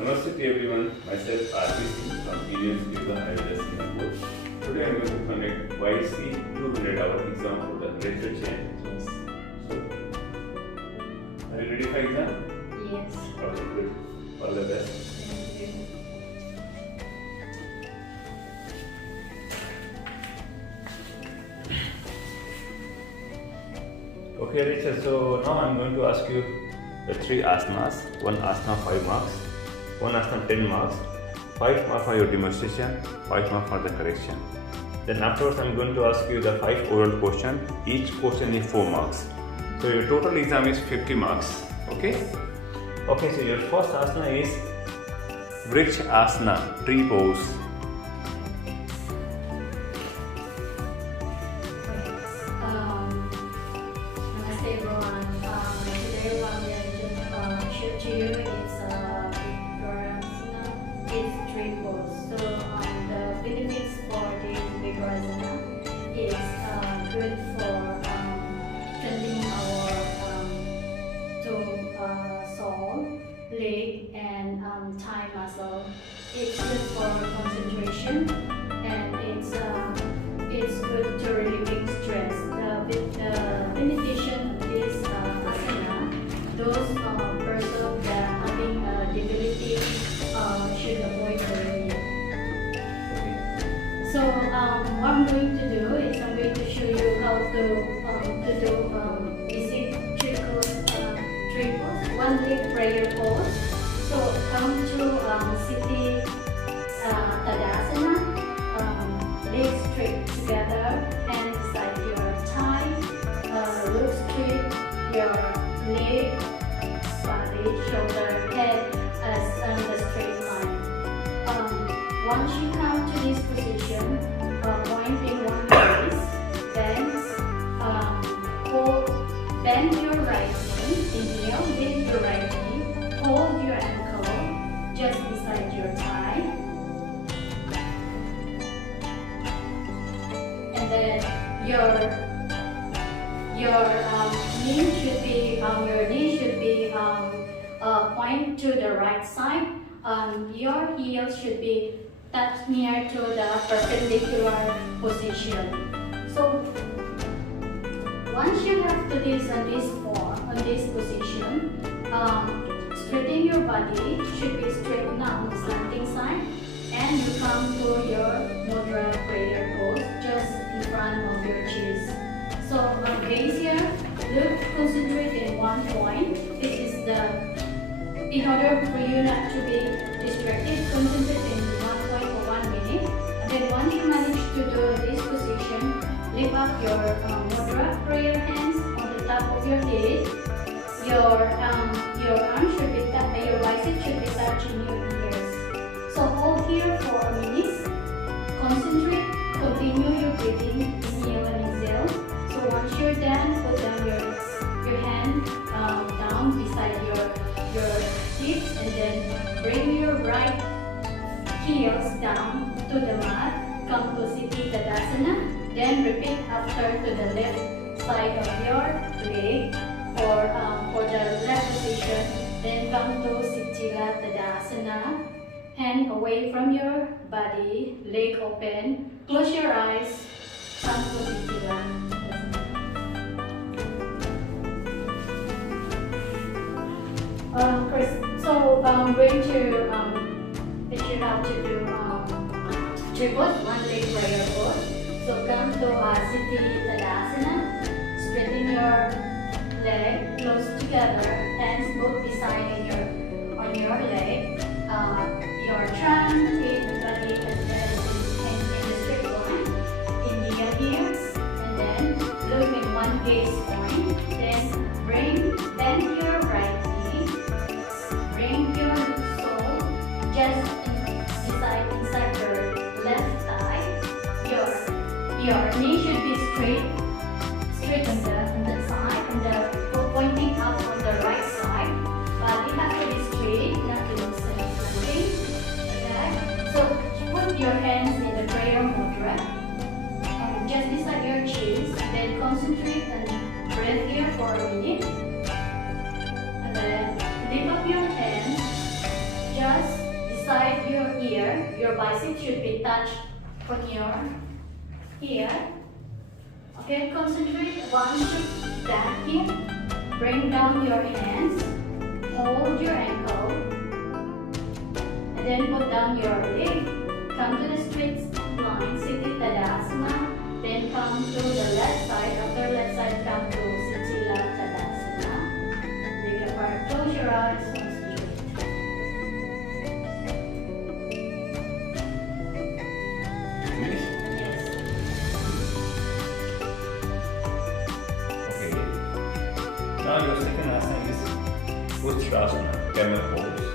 Namaste to everyone, myself RPC from Vilom Singapore. Today I am going to conduct YC 200-hour exam for the literature challenge. So, are you ready for exam? Yes. Okay, good. All the best. Thank you. Okay, Richard, so now I am going to ask you the 3 asanas. One asana 5 marks, one asana 10 marks, 5 marks for your demonstration, 5 marks for the correction. Then afterwards I am going to ask you the 5 oral questions. Each question is 4 marks. So your total exam is 50 marks. Okay? Okay, so your first asana is VRIKSHANA, tree pose. Namaste everyone. Today what we are going to show to you is VRIKSHANA. It's tree pose. So the benefits for this VRIKSHANA is good for strengthening our soul, leg, and thigh muscle. It's good for concentration, and it's good to relieving stress. The beneficiation of this asana, those persons that are having debility should avoid doing it. So what I'm going to do is I'm going to show you how to do basic tree pose, one leg prayer pose. So come to sitting Tadasana, legs straight together, hands beside your thigh, look straight, your leg, body, shoulder, head as on the straight line. Once you come to this position, point in one place, then bend your right knee, inhale, bend your right knee, hold your ankle just beside your thigh, and then your knee should be point to the right side. Your heel should be touched near to the perpendicular position. So once you have to this on this position, straighten your body should be straight now on the slanting side, and you come to your mudra prayer pose just in front of your chest. So gaze here, look, concentrate in one point. This is in order for you not to be distracted, concentrate in one point for 1 minute. And then once you manage to do this position, lift up your mudra prayer hands on the top of your head. Your arm should be your bicep should be touching your ears. So hold here for a minute. Concentrate. Continue your breathing. Inhale and exhale. So once you're done, put down your hand down beside your hips, and then bring your right heels down to the mat. Come to Siti Tadasana. Then repeat after to the left side of your leg for the left position. Then come to Sitila Tadasana. Hand away from your body, leg open. Close your eyes. Come to Sitila Tadasana. So I'm going to teach you how to do tree pose, one leg prayer pose. So come to Siti Tadasana. Straighten your leg close together, hands both beside on your leg. Your trunk, feet, and body and head in the straight line. Inhale here, and then look in one gaze point. Then bend your right knee. Bring your soul just inside your left thigh. Your knee should be straight on the side, and the pointing up on the right side. Body has to be straight, not to be slanting. Okay. So put your hands in the prayer mudra, just beside your chest. Then concentrate and breathe here for a minute, and then lift up your hands just your biceps should be touched on your here. Okay, concentrate once you're back here. Bring down your hands, hold your ankle, and then put down your leg. Come to the straight line, Siti Tadasana. Then come to the left side. After left side, come to Sitila Tadasana. Take it apart. Close your eyes. Finish? Yes. Okay. Now your second asana is USTRASANA, camel pose.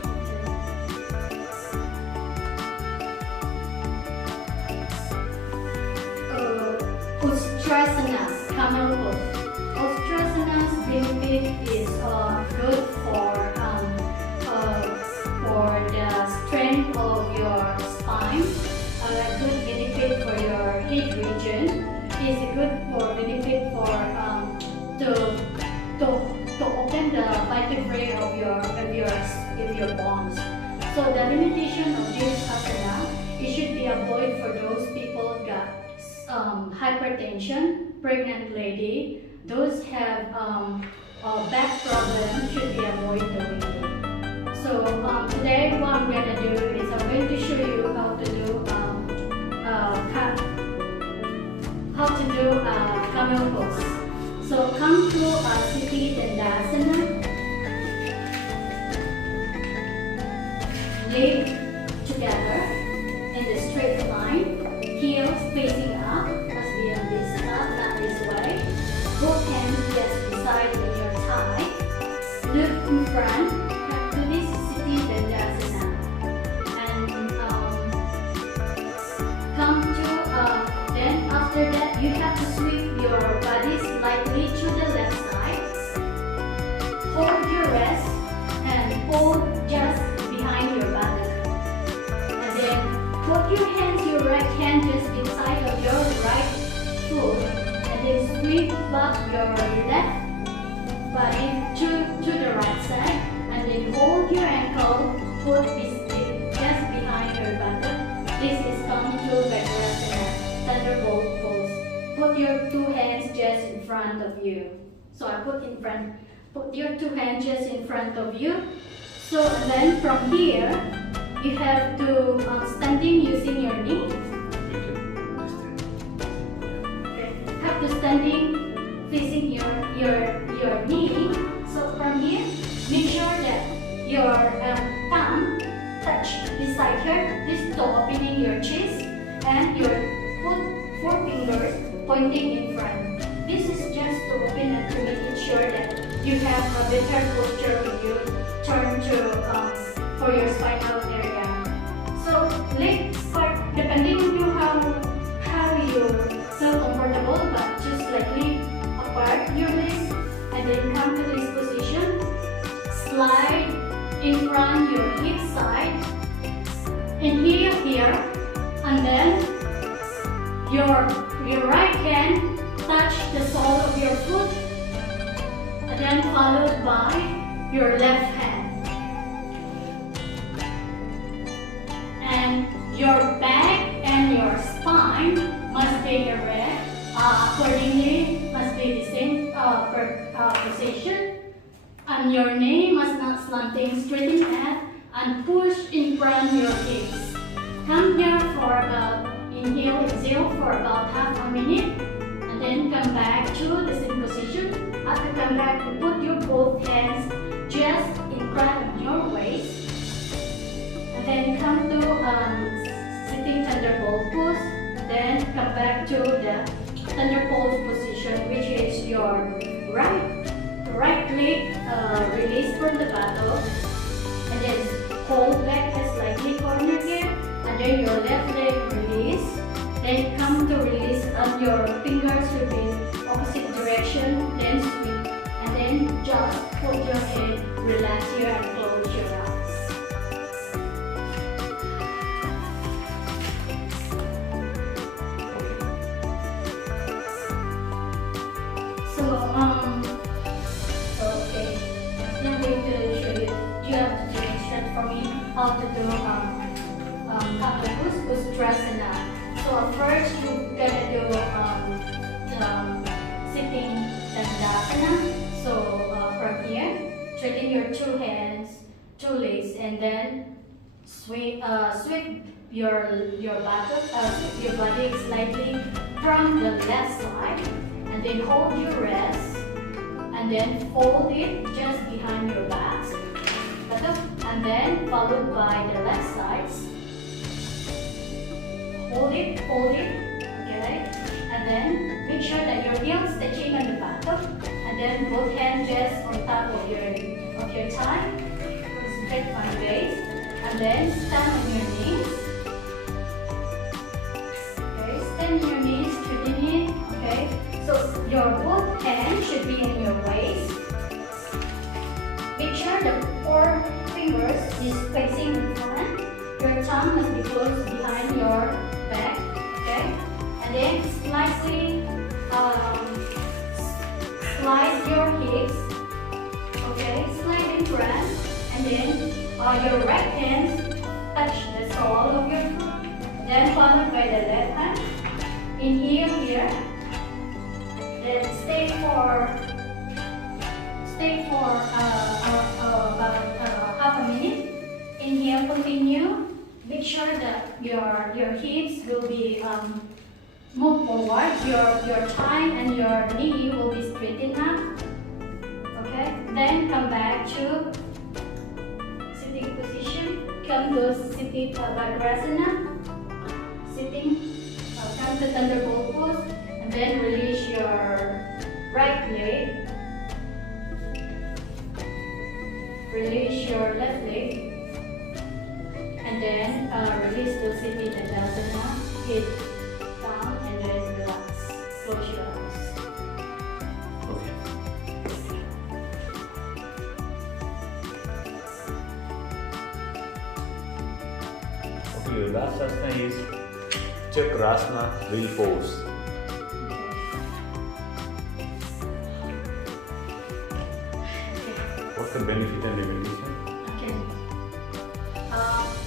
USTRASANA's camel pose. USTRASANA's benefit is good for the strength of your spine. Good benefit for your head region. Is good for benefit for to open the vertebrae of your bones. So the limitation of this asana, it should be avoided for those people got hypertension, pregnant lady, those have back problem should be avoided doing it. So today what I'm gonna do is I'm going to show you how to do camel pose. So come to Siti Dandasana. Leg together in the straight line, heels facing up, must be on this up, not this way. Both hands just beside in your thigh. Look in front, come to this Siti Dandasana. And come to, then after that you have to sweep your body slightly to the left side. Hold your rest and hold just behind your buttock. And then put your hands, your right hand just inside of your right foot. And then sweep back your left body to the right side. And then hold your ankle, put just behind your buttock. This is come to VRIKSHANA, thunderbolt pose. Put your two hands just in front of you. So I put your two hands just in front of you. So then from here, you have to standing using your knee. Okay. Have to standing facing your knee. So from here, make sure that your thumb touch beside here. This toe opening your chest and your four fingers pointing in front. This is just to open and to make sure that you have a better posture when you turn to for your spinal area. So legs part depending on you how you feel comfortable, but just slightly apart your legs and then come to this position. Slide in front your hip side. Inhale here, and then your right hand touch the sole of your foot, and then followed by your left hand. And your back and your spine must be erect. Accordingly, must be the same position. And your knee must not slanting, straighten out, and push in front your hips. Come here for about inhale, exhale for about half a minute, and then come back to the same position. After come back, put your both hands just in front of your waist, and then come to sitting thunderbolt pose. Then come back to the thunderbolt position, which is your right leg release from the buttock, and then hold back slightly corner here, and then your left leg release. Then come to release, and your fingers will be opposite direction. Then sweep, and then just hold your head, relax here, and close your eyes. Okay. I'm going to show you. You have to do instruct for me how to do couple pose, USTRASANA. So first you're gonna do sitting Dandasana. So from here, straighten your two hands, two legs, and then sweep your body slightly from the left side, and then hold your rest, and then fold it just behind your back, and then followed by the left sides. Hold it, okay, and then make sure that your heels touching on the bottom, and then both hands just on top of your thigh. Straight my waist, and then stand on your knees. Okay, stand on your knees, straighten it. Okay, so your both hands should be in your waist. Make sure the four fingers is facing in front. Your tongue must be close behind your back. Okay, and then slightly slide your hips. Okay, slide in front. And then your right hand touch the sole of your foot, then followed by the left hand. Inhale here, then stay for about half a minute. Inhale, continue. Make sure that your hips will be move forward. Your thigh and your knee will be straightened up. Okay, then come back to position. Come to sitting viralvideo. Sitting, come to thunderbolt pose, and then release your right leg. Release your left leg, and then release to sitting Dandasana. Hit down and then relax. Close your eyes. Your last asana is Chakrasana wheel pose. What's the benefit and limitation? Okay.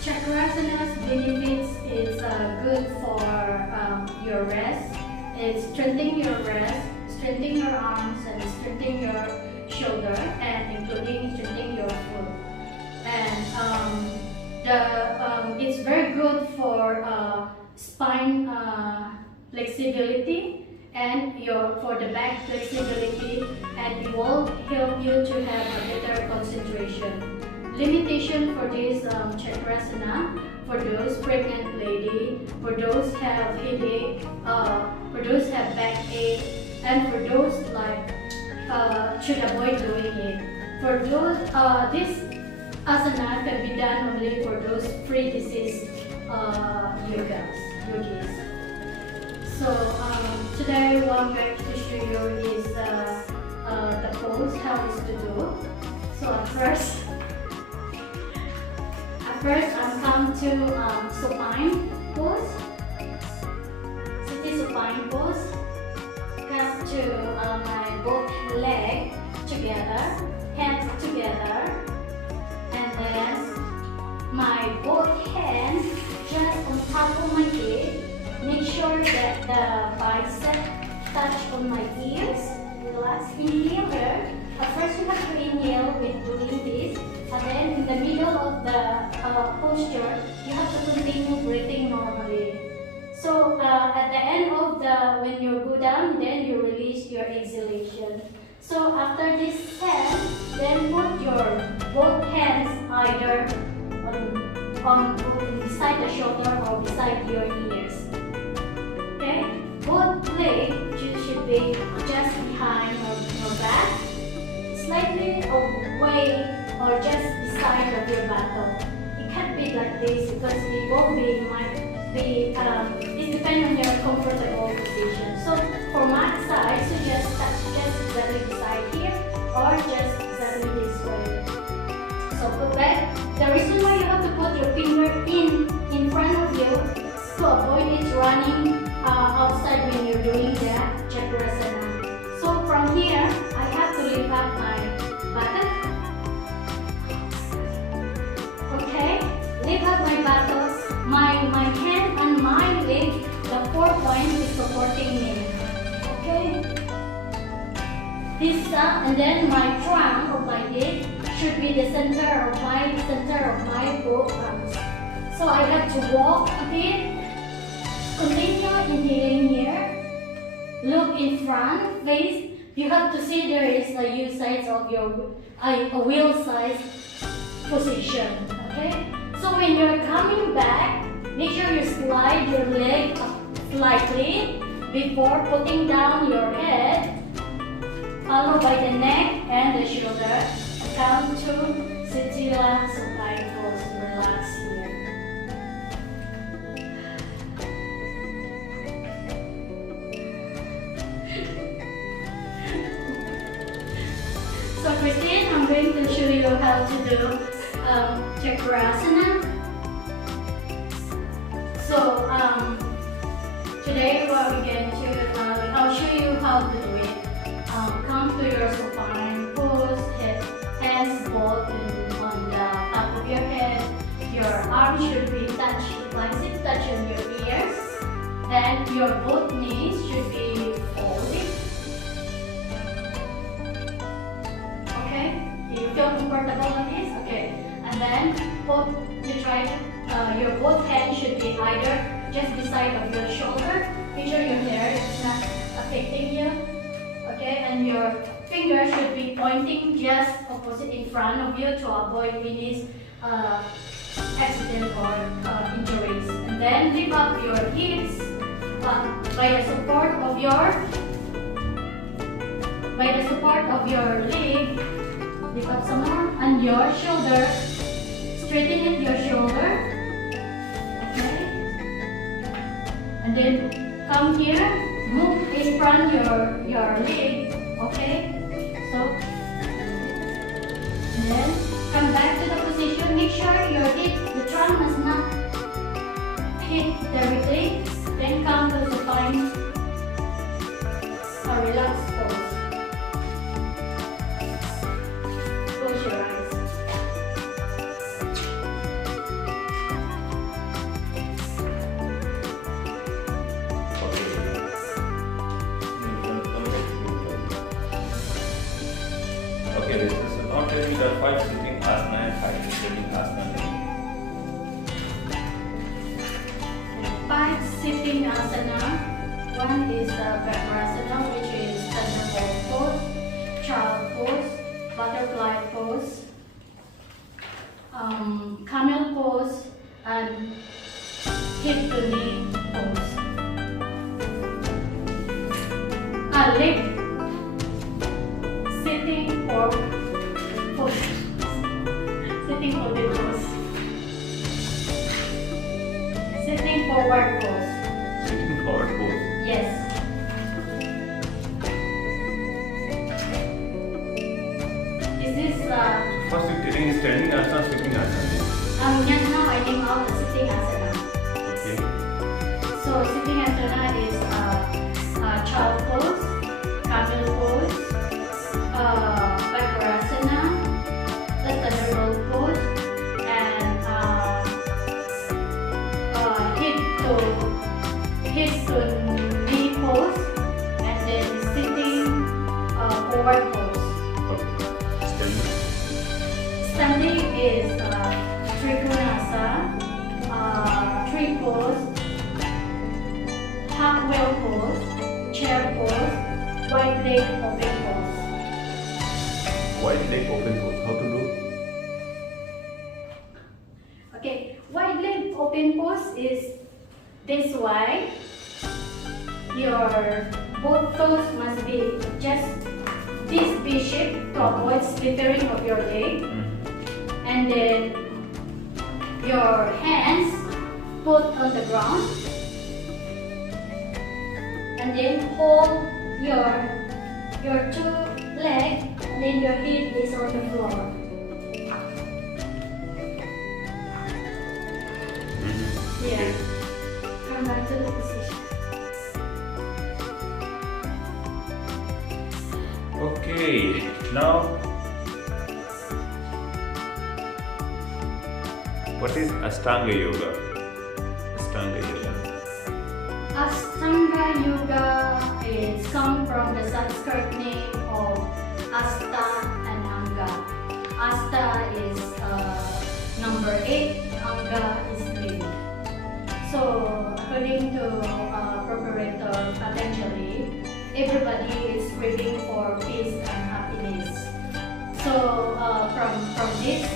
Chakrasana's benefits is good for your rest. It's strengthening your rest, strengthening your arms, and strengthening your shoulder, and including strengthening your foot. And it's very good for spine flexibility and for the back flexibility, and it will help you to have a better concentration. Limitation for this Chakrasana, for those pregnant lady, for those have headache, for those have backache, and for those like should avoid doing it. For those this Asana can be done only for those pre-disease yogis. So today what I'm going to show you is the pose, how it's to do. So at first I'll come to supine pose. Sitting supine pose. Come to my both leg together, hands together. And then my both hands just on top of my head. Make sure that the bicep touch on my ears. Relax. Inhale here. First you have to inhale with doing this. And then in the middle of the posture, you have to continue breathing normally. So at the end of when you go down, then you release your exhalation. So after this hand, then put your both hands either on beside the shoulder or beside your ears. Okay? Both legs should be just behind your back, slightly away or just beside of your bottom. It can't be like this because it won't be it depends on your comfortable position. So for my side, so just touch just exactly beside here or just exactly this way. So put back. The reason why you have to put your finger in front of you to avoid it running outside when you're doing the Chakrasana. So from here, I have to lift up my buttock. Okay, lift up my buttocks. my hand and my leg, the 4 point is supporting me. Okay? This and then my trunk of my head should be the center of my both arms. So I have to walk a bit. Continue inhaling here. Look in front, face. You have to see there is a U size of your a wheel size position. Okay? So when you're coming back, make sure you slide your leg up slightly before putting down your head, followed by the neck and the shoulder. Come to Sitila Supine Pose. Relax here. So Christine, I'm going to show you how to do Chakrasana. So today what we're going to, I'll show you how to do it. Come to your supine pose, hands both on the top of your head. Your arms should be touched, biceps touch on your ears, and your both knees should be folded. Okay, you feel comfortable on this? Okay, and then your both hands should be either just beside of your shoulder. Make sure your hair is not affecting you. Okay, and your fingers should be pointing just opposite in front of you to avoid any accident or injuries. And then lift up your hips by the support of your leg. Lift up some more, and your shoulder. Straighten it, your shoulder. Okay, and then come here. Move in front your leg, okay? So, and then come back to the position. Make sure your trunk must not hit directly. Then come to the supine, relaxed pose. Close your eyes. Okay, this is not telling the 5 sitting asana and 5 sitting asana. 5 sitting asana. One is viralvideo, which is standard pose, child pose, butterfly pose, camel pose, and hip to knee pose. Leg sitting or pose. Sitting folded pose. Sitting forward pose. Sitting forward pose. Yes. Is this First you're getting standing asana, sitting asana. just now I came out the sitting asana. Okay. So sitting asana is child pose, camel pose, viralvideo, the standard pose, and hip to knee pose, and then sitting forward pose. Okay. Standing is trikonasa, tree pose, half wheel pose, chair pose, wide leg open pose. Wide leg open pose. How to do? Okay, wide leg open pose is this way. Your both toes must be just this V shape to avoid slithering of your leg. And then your hands put on the ground. And then hold your 2 legs, and then your head is on the floor. Yeah. Come back to the position. Okay, now what is Ashtanga yoga? Ashtanga Yoga? Ashtanga Yoga is come from the Sanskrit name of Asta and Anga. Asta is number 8, Anga is 3. So according to Properator Patanjali, everybody is craving for peace and happiness. So from this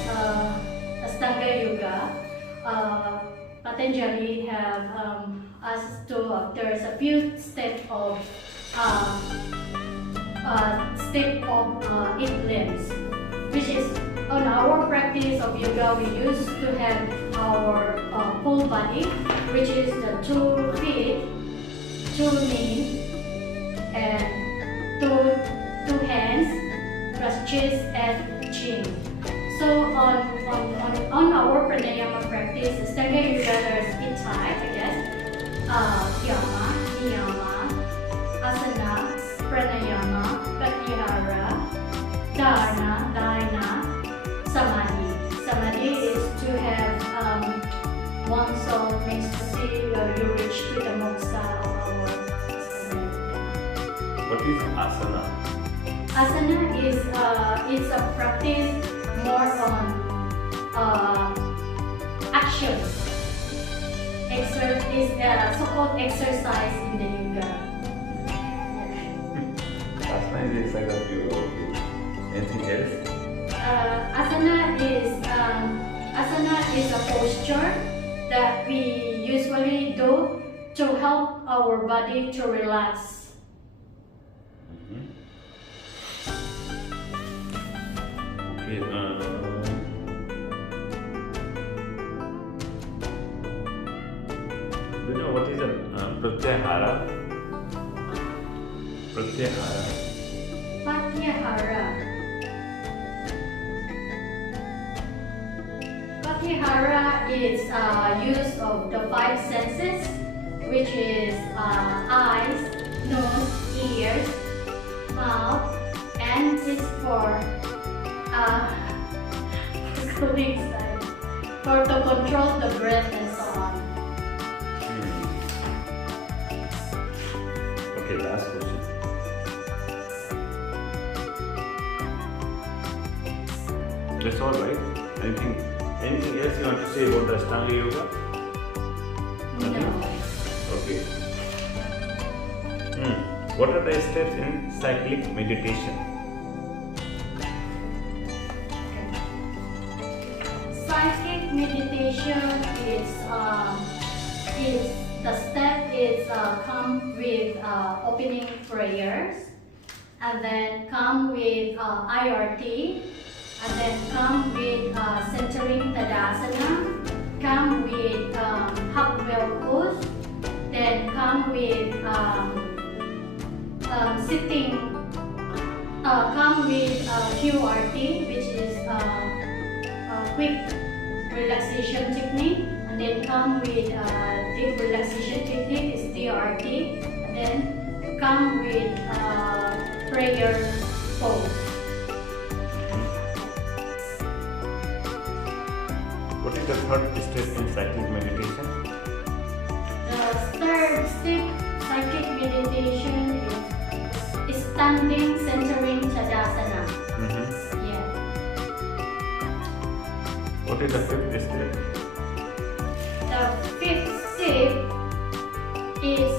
Ashtanga Yoga, Patanjali have us to there's a few steps of 8 limbs, which is on our practice of yoga. We used to have our whole body, which is the 2 feet, 2 knees, and 2 hands, plus chest and chin. So on our pranayama practice, Ashtanga Yoga, there's 8 types, I guess. Yama, Niyama, Asana, Pranayama, Pratyahara, Dharana, Dhyana, Samadhi. Samadhi is to have one soul ecstasy where you reach to the moksha of our Asana. What is Asana? Asana is it's a practice more on action. Is so-called exercise in the yoga. Asana is like a few. Anything else? Asana is a posture that we usually do to help our body to relax. Okay. Do you know what is a Pratyahara? Pratyahara. Pratyahara. Pratyahara is use of the 5 senses, which is eyes, nose, ears, mouth, and is for to control the breath and so on. Okay, last question. That's all, right? Anything else you want to say about the Ashtanga Yoga? No. Okay. What are the steps in cyclic meditation? Cyclic meditation is the step is come with opening prayers, and then come with IRT, and then come with centering Tadasana, come with half wheel pose, then come with sitting, come with QRT, which is quick relaxation technique, and then come with deep relaxation technique is DRT, and then come with prayer pose. What is the third step in cyclic meditation? The third step cyclic meditation is standing centering Tadasana. Yeah. What is the fifth step? The fifth step is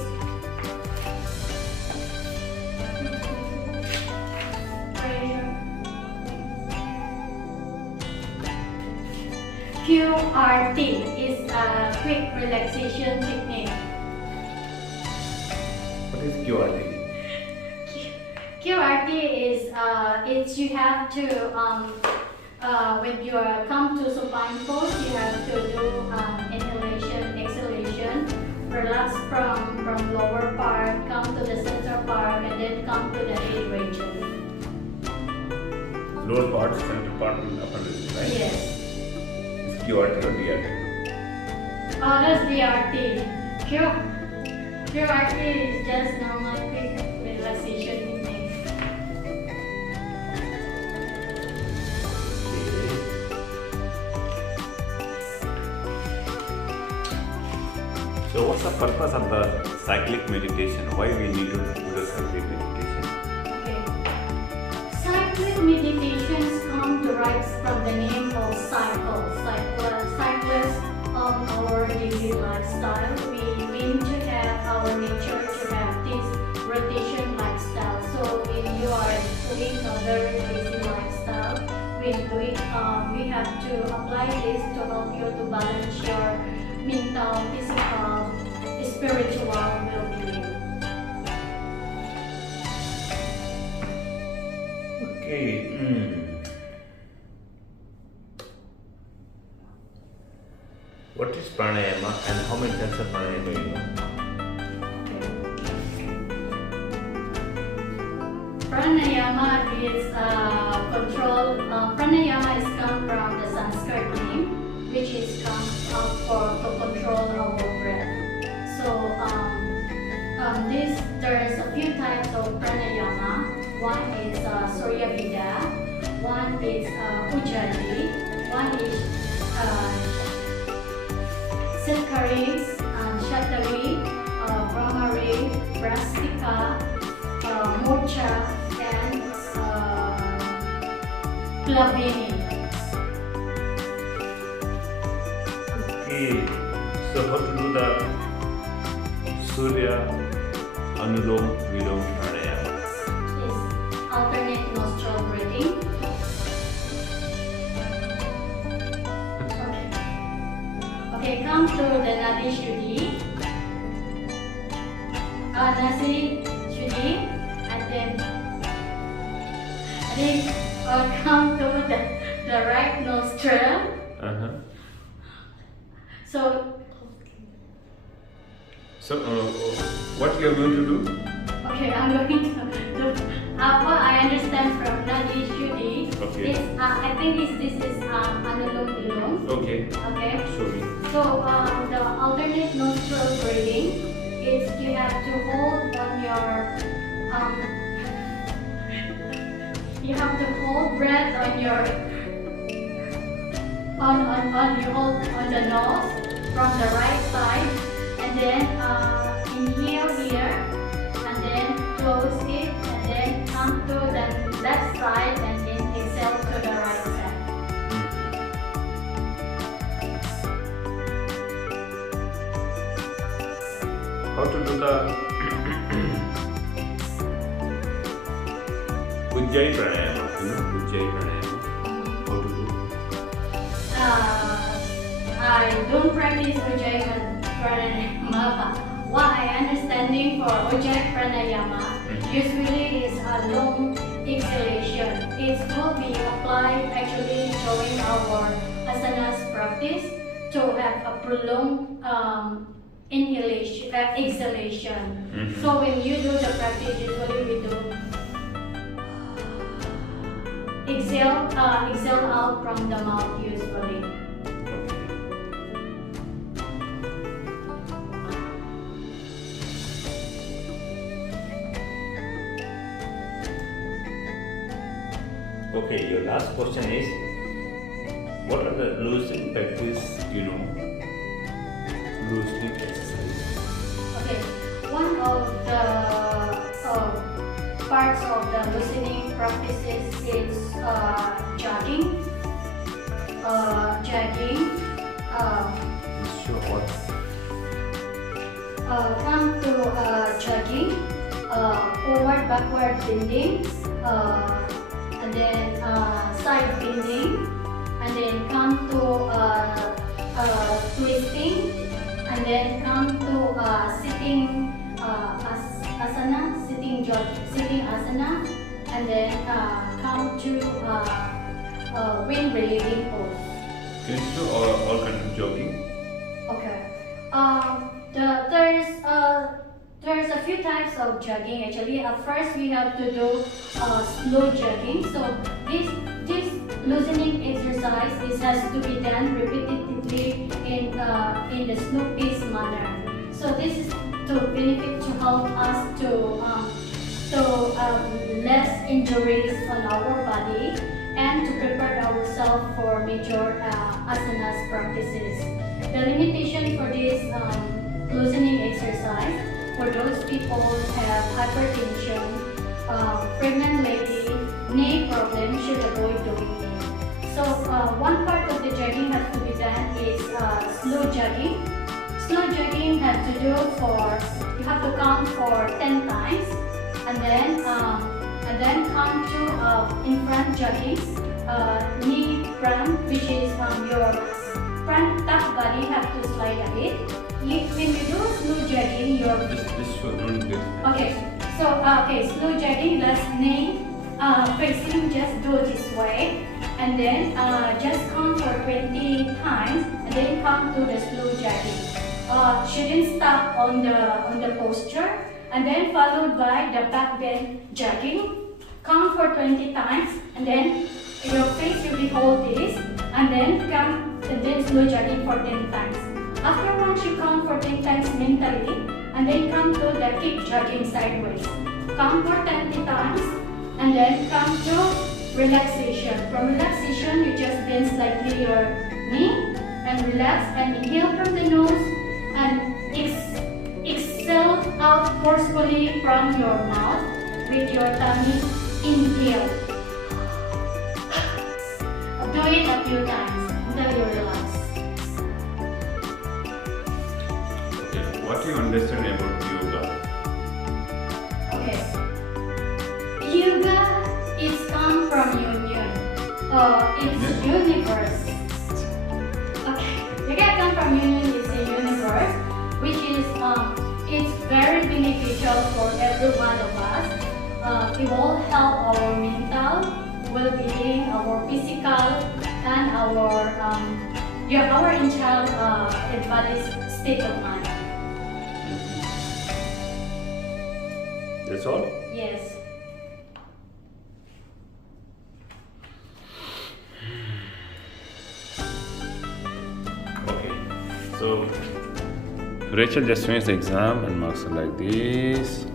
QRT, is a quick relaxation technique. What is QRT? QRT is it's you have to when you come to supine pose, you have to do inhalation, exhalation, relax from lower part, come to the center part, and then come to the head region. Lower part, center part, and upper region, right? Yes. Is QRT or DRT? That's DRT. QRT is just normal quick relaxation technique. So what's the purpose of the cyclic meditation? Why we need to do the cyclic meditation? Okay. Cyclic meditations come derived from the name of cycle. Cyclists of our daily lifestyle. We mean to have our nature to have this rotation lifestyle. So if you are doing a very busy lifestyle, we have to apply this to help you to balance your mental, physical, spiritual well-being. Okay. What is pranayama and how many types of pranayama you know? Pranayama is control. Pranayama is come from the Sanskrit name, which is come to control our breath. So there is a few types of pranayama. One is Surya, one is Ujjayi, one is Cyclic, Shatari, Brahmari, Brastika, Mocha, and Plavini. Okay. So how to do the Surya, Anom, Vilom, Pranayama? Is alternate nostril breathing. Okay, come to the Nadi Shuddhi. Nadi Shuddhi, and then come to the right nostril. So what you are going to do? okay, I'm going to do what I understand from Nadi Shuddhi. Okay. I think this is Anom Vilom. Okay. Okay. Show me. So the alternate nostril breathing is you have to hold on your you have to hold breath on your you hold on the nose from the right side, and then inhale here, and then close it, and then come to the left side, and then exhale to the right side. How to do the Ujjayi Pranayama? You know Ujjayi Pranayama? How to do? I don't practice Ujjayi Pranayama. What I understanding for Ujjayi Pranayama usually is a long exhalation. It will be applied actually during our Asanas practice to have a prolonged exhalation. So when you do the practice, usually we do exhale out from the mouth usually. Okay, your last question is, what are the loosening practice, loosening exercise? Okay, one of the parts of the loosening practices is jogging. Sure, what? Come to jogging, forward, backward bending, and then side bending, and then come to twisting, and then come to sitting asana, sitting asana, and then come to wind relieving pose. Can you do all kinds of jogging? Okay. There's a few types of jogging actually. First we have to do slow jogging. So this loosening exercise has to be done repetitively in the slow pace manner. So this is to benefit to help us to less injuries on our body and to prepare ourselves for major asanas practices. The limitation for this loosening exercise. For those people who have hypertension, pregnant lady, knee problem should avoid doing it. So one part of the jogging has to be done is slow jogging. Slow jogging has to do you have to count for 10 times, and then come to in front jogging, knee front, which is your front top body have to slide a bit. When you do slow jogging, your This should not get. okay. So slow jogging, that's knee facing, just do this way, and then just count for 20 times, and then come to the slow jogging. Shouldn't stop on the posture, and then followed by the back bend jogging. Count for 20 times, and then your face will be hold this, and then come and then slow jogging for 10 times. After once you count for 10 times mentally, and then come to the kick jogging sideways. Count for 20 times, and then come to relaxation. From relaxation, you just bend slightly your knee and relax, and inhale from the nose and exhale out forcefully from your mouth with your tummy. Inhale. Do it a few times until you relax. Okay. What do you understand about yoga? Okay. Yoga is come from union. It's universe. Okay. Yoga come from union is a universe, which is it's very beneficial for every one of us. It will help our mental well-being, our physical, and our entire body's state of mind. That's all? Yes. Okay. So Rachel just finished the exam and marks are like this.